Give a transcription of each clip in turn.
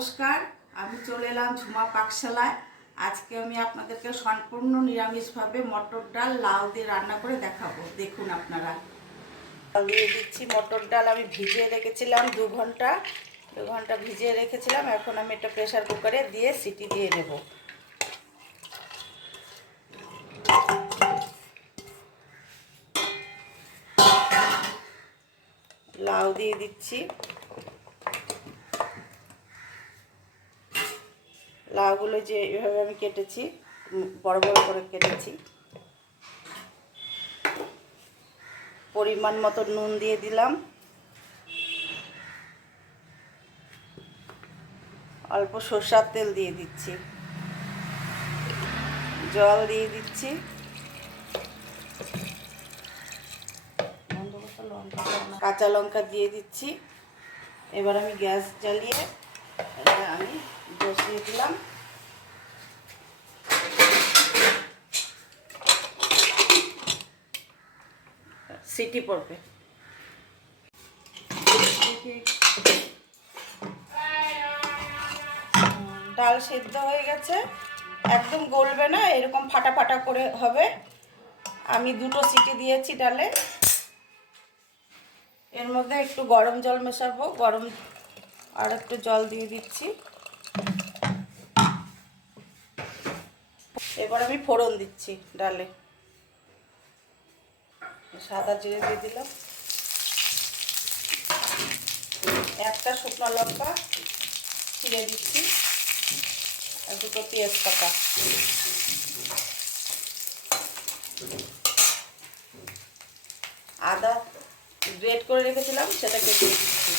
নমস্কার, আমি চলে এলাম ঝুমা পাকশালায়। আজকে আমি আপনাদেরকে সম্পূর্ণ নিরামিষভাবে মটর ডাল লাউ দিয়ে রান্না করে দেখাবো। দেখুন আপনারা। দিয়ে দিচ্ছি মটর ডাল। আমি ভিজিয়ে রেখেছিলাম 2 ঘন্টা ভিজিয়ে রেখেছিলাম। এখন আমি এটা প্রেসার কুকারে দিয়ে সিটি দিয়ে নেব। লাউ দিয়ে দিচ্ছি। লাউগুলো যে এভাবে আমি কেটেছি, বড় বড় করে কেটেছি। পরিমাণ মতো নুন দিয়ে দিলাম, অল্প সরষের তেল দিয়ে দিচ্ছি, জল দিয়ে দিচ্ছি, কাঁচা লঙ্কা দিয়ে দিচ্ছি। এবার আমি গ্যাস জ্বালিয়ে আমি বসিয়ে দিলাম। সিটি পড়বে। ডাল সেদ্ধ হয়ে গেছে, একদম গলবে না, এরকম ফাটা ফাটা করে হবে। আমি 2টো সিটি দিয়েছি ডালে। এর মধ্যে একটু গরম জল মেশাবো, গরম আর একটু জল দিয়ে দিচ্ছি। এবার আমি ফোড়ন দিচ্ছি ডালে। সাদা জিরে দিয়ে দিলাম, একটা শুকনো লঙ্কা ছিঁড়ে দিচ্ছি, আর 2টো তেজপাতা। আদা গ্রেট করে রেখেছিলাম, সেটাকে দিয়ে দিচ্ছি।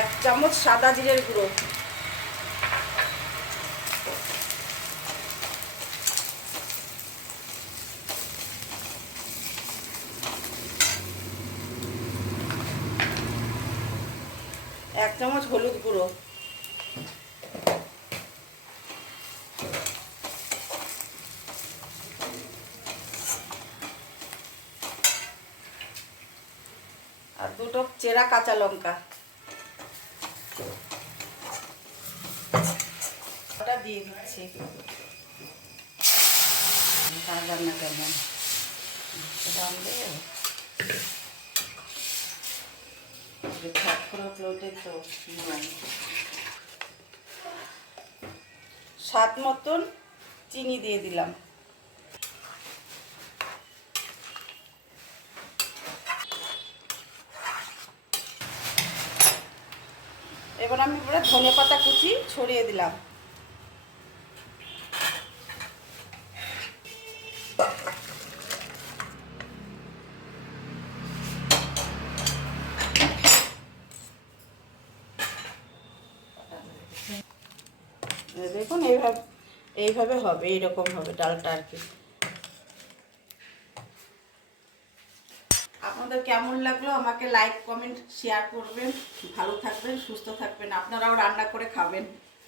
এক চামচ সাদা জিরের গুঁড়ো, এক চামচ হলুদ গুঁড়ো, আর 2টো চেরা কাঁচা লঙ্কা। ওটা দিয়ে দিচ্ছি। রান্না কেমন রাঁধলে স্বাদ মতন চিনি দিয়ে দিলাম। এবার আমি পুরো ধনেপাতা কুচি ছড়িয়ে দিলাম। দেখুন এইভাবে হবে, এইরকম হবে ডালটা আর কি। আপনাদের কেমন লাগলো আমাকে লাইক কমেন্ট শেয়ার করবেন। ভালো থাকবেন, সুস্থ থাকবেন, আপনারাও রান্না করে খাবেন।